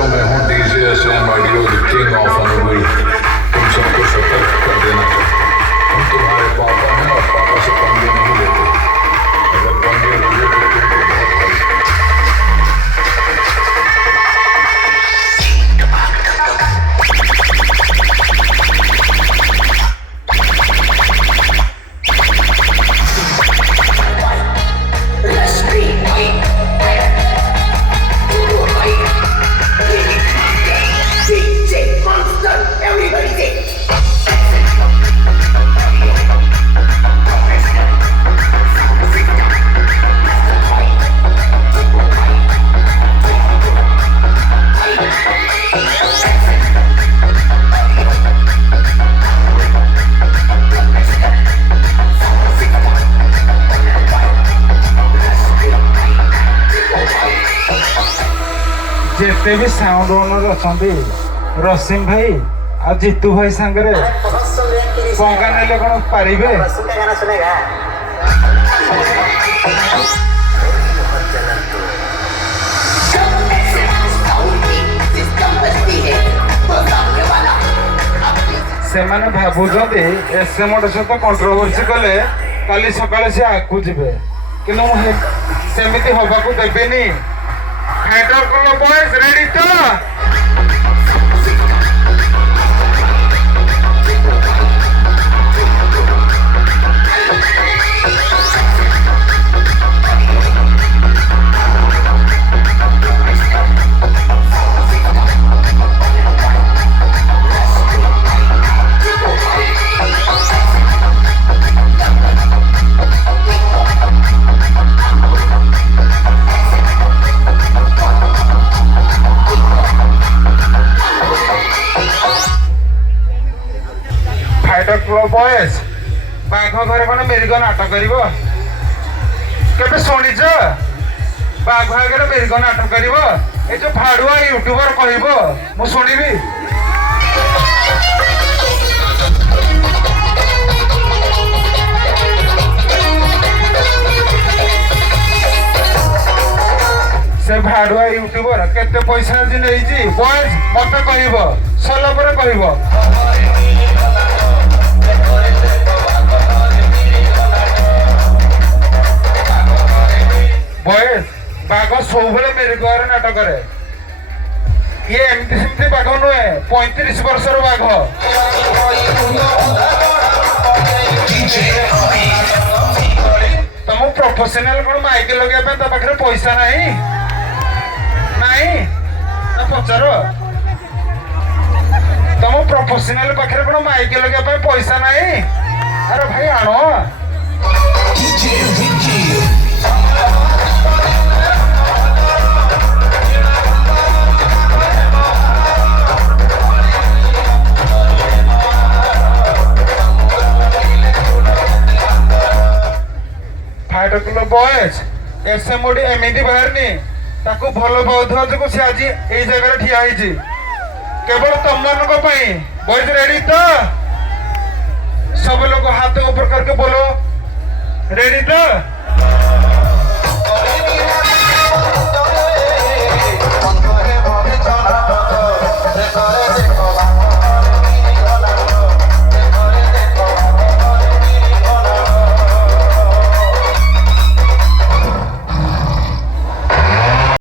बच्चों में हूँ DJ SM audio the king of Anugul. तुम सबको सतर्क कर देना चाहता हूँ। हम तुम्हारे पापा हैं और पापा से पंगे नहीं लेते। अगर पंगे लगे तो तुमको बहुत भारी। जिते भी साउंड ओनर अच्छा रसीम भाई आ जीतू भाई सांगरे पंगा नेले कौन पारे से भावुंटे एसएम सहित कंट्रोवर्सी कले काली सकाଳେ से आगू जीवे कि सेमती हवा को देवेनी। Header kalau boys ready to boys बाघ घरे कौन मेरिग नाटक कर शुणीच बाघ आगे मेरिग नाटक कर जो फाड़ुआ यूट्यूबर कह मु शुणिबी। से भाड़ुआ यूट्यूबर केते पैसा आज नहीं बॉयज मत कह सरला पर कह बॉयज बाघ सब मेरे घर नाटक ये एमती सेमती बाघ नुहे 35 वर्षर बाघ तुम प्रोफेशनल कौन माइक लगे पाखे पैसा नहीं पचार तुम प्रोफेशनल पाखे कौन माइक लगे पैसा नहीं अरे भाई आण बॉयज एसएमओडी एमती बाहरनी ताको भल पाउथवा जो से आज ये जगह ठिया केवल तुम मान बॉयज रेडी तो सब लोग हाथ ऊपर करके बोलो रेडी तो।